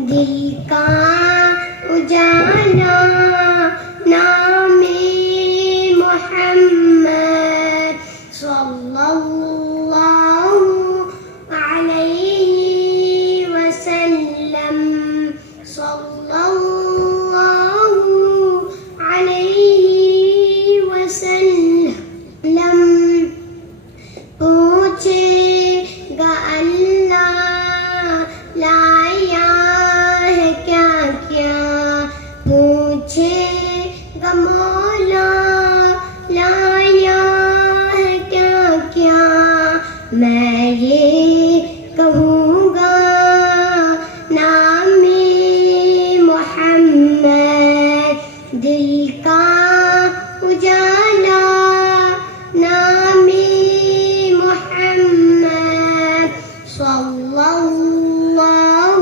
دل کا اجالا نام محمد صلی اللہ علیہ وسلم صلی اللہ علیہ وسلم پوچھے گا اللہ لایا ہے کیا کیا پوچھے گا مولا لایا ہے کیا کیا میں یہ کہوں گا نام محمد دل کا اجالا نام محمد صلی اللہ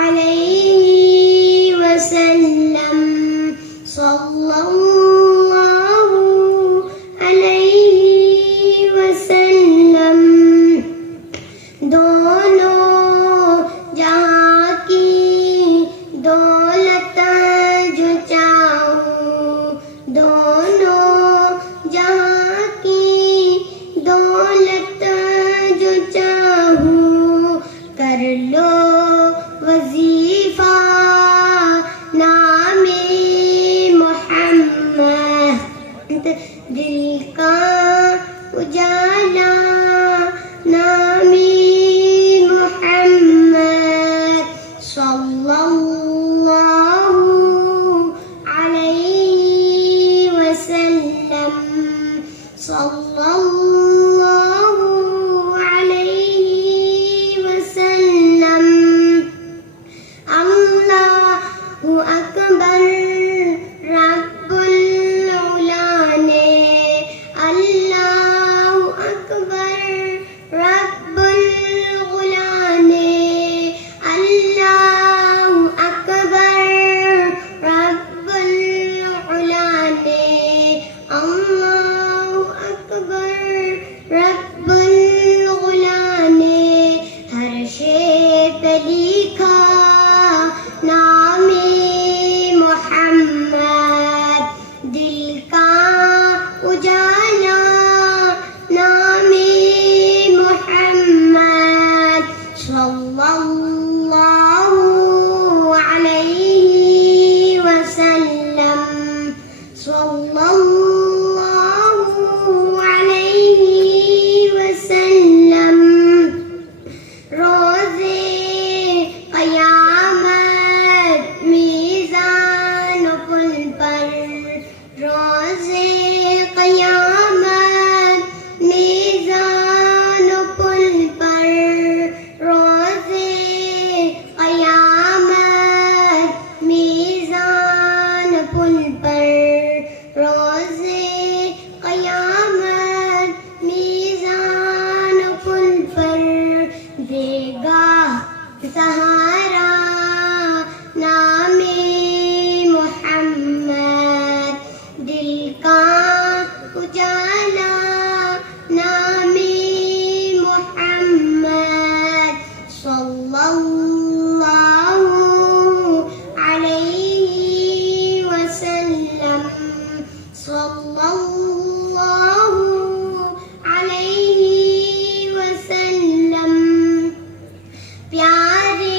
علیہ وسلم صلی اللہ علیہ وسلم دونوں جہاں کی دولت جو چاہوں دونوں جہاں کی دولت جو چاہوں کر لو وظیفہ نام محمد دل کا اجالا نام محمد صلی اللہ علیہ وسلم صلی اللہ علیہ وسلم اللہ اکبر رب العلا نے اللہ اکبر رب العلا نے اللہ اکبر رب العلا نے اللہ اکبر رب العلا نے ہر شے پہ لکھا نام محمد دل کا اجالا نام محمد صلی اللہ علیہ وسلم صلی اللہ علیہ وسلم روزے قیامت میزان پل پر روزے قیامت میزان پل پر روزے قیامت میزان پل پر روزے قیامت میزان پل پر دے گا سہارا نام محمد دل کا اجالا نام محمد صلی اللہ علیہ وسلم صلی اللہ علیہ وسلم پیارے